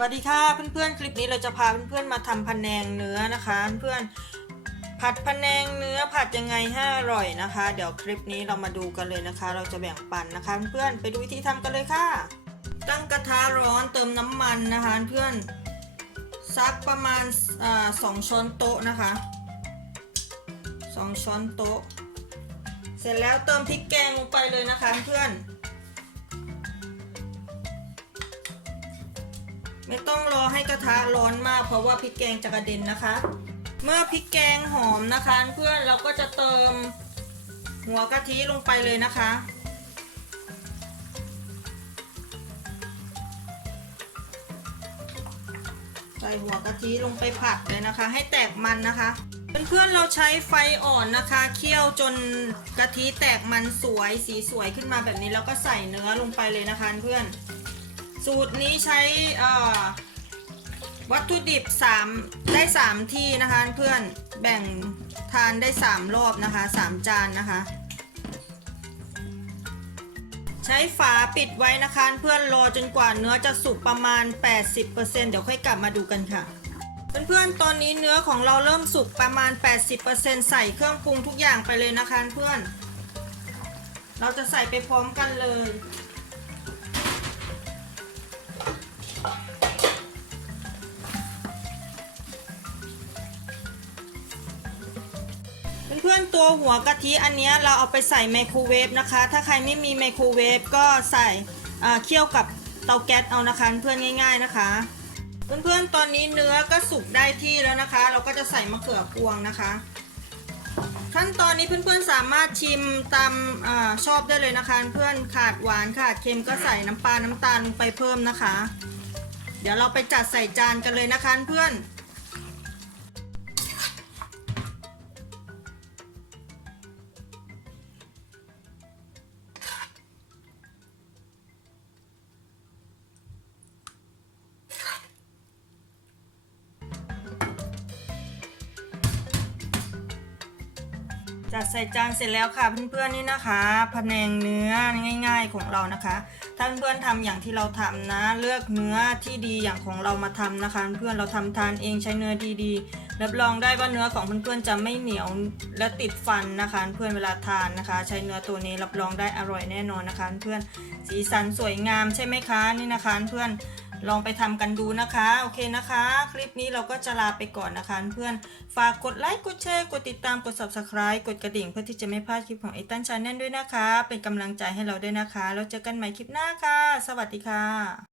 สวัสดีค่ะเพื่อนๆคลิปนี้เราจะพาเพื่อนๆมาทำพะแนงเนื้อนะคะ เพื่อนผัดพะแนงเนื้อผัดยังไงให้อร่อยนะคะ เดี๋ยวคลิปนี้เรามาดูกันเลยนะคะ เราจะแบ่งปันนะคะ เพื่อนๆไปดูวิธีทำกันเลยค่ะ ตั้งกระทะร้อนเติมน้ำมันนะคะ เพื่อนสักประมาณสองช้อนโต๊ะนะคะสองช้อนโต๊ะ เสร็จแล้วเติมพริกแกงลงไปเลยนะคะ เพื่อน ไม่ต้องรอให้กระทะร้อนมากเพราะว่าพริกแกงจะกระเด็นนะคะ เมื่อพริกแกงหอมนะคะ เพื่อนเราก็จะเติมหัวกะทิลงไปเลยนะคะ ใส่หัวกะทิลงไปผัดเลยนะคะ ให้แตกมันนะคะเพื่อนๆเราใช้ไฟอ่อนนะคะ เคี่ยวจนกะทิแตกมันสวยสีสวยขึ้นมาแบบนี้ แล้วก็ใส่เนื้อลงไปเลยนะคะเพื่อน สูตรนี้ใช้วัตถุดิบ 3 ได้ 3 ที่นะคะเพื่อนแบ่งทานได้ 3 รอบนะคะ 3 จานนะคะ ใช้ฝาปิดไว้นะคะเพื่อนรอจนกว่าเนื้อจะสุกประมาณ 80%เดี๋ยวค่อยกลับมาดูกันค่ะเพื่อนๆ ตอนนี้เนื้อของเราเริ่มสุกประมาณ 80%ใส่เครื่องปรุงทุกอย่างไปเลยนะคะเพื่อน เราจะใส่ไปพร้อมกันเลย พื่อนๆตัวหัวกะทิอันนี้เราเอาไปใส่ไมโครเวฟนะคะ ถ้าใครไม่มีไมโครเวฟก็ใส่เคี่ยวกับเตาแก๊สเอานะคะเพื่อนง่าย ๆนะคะ เพื่อนๆตอนนี้เนื้อก็สุกได้ที่แล้วนะคะ เราก็จะใส่มะเขือพวงนะคะ ขั้นตอนนี้เพื่อนๆสามารถชิมตามอชอบได้เลยนะคะ เพื่อนขาดหวานขาดเค็มก็ใส่น้ำปลาน้ำตาลลงไปเพิ่มนะคะ เดี๋ยวเราไปจัดใส่จานกันเลยนะคะเพื่อน จัดใส่จานเสร็จแล้วค่ะเพื่อนๆนี่นะคะพะแนงเนื้อง่าย ๆของเรานะคะ ถ้าเพื่อนๆทำอย่างที่เราทำนะ เลือกเนื้อที่ดีอย่างของเรามาทำนะคะ เพื่อนเราทำทานเองใช้เนื้อดีๆรับรองได้ว่าเนื้อของเพื่อนๆจะไม่เหนียวและติดฟันนะคะเพื่อนเวลาทานนะคะ ใช้เนื้อตัวนี้รับรองได้อร่อยแน่นอนนะคะ เพื่อนสีสันสวยงามใช่ไหมคะนี่นะคะ เพื่อน ลองไปทำกันดูนะคะ โอเคนะคะ คลิปนี้เราก็จะลาไปก่อนนะคะ เพื่อนฝากกดไลค์กดแชร์กดติดตามกด subscribe กดกระดิ่งเพื่อที่จะไม่พลาดคลิปของไอตันชาแนลด้วยนะคะ เป็นกำลังใจให้เราด้วยนะคะ แล้วเจอกันใหม่คลิปหน้าค่ะ สวัสดีค่ะ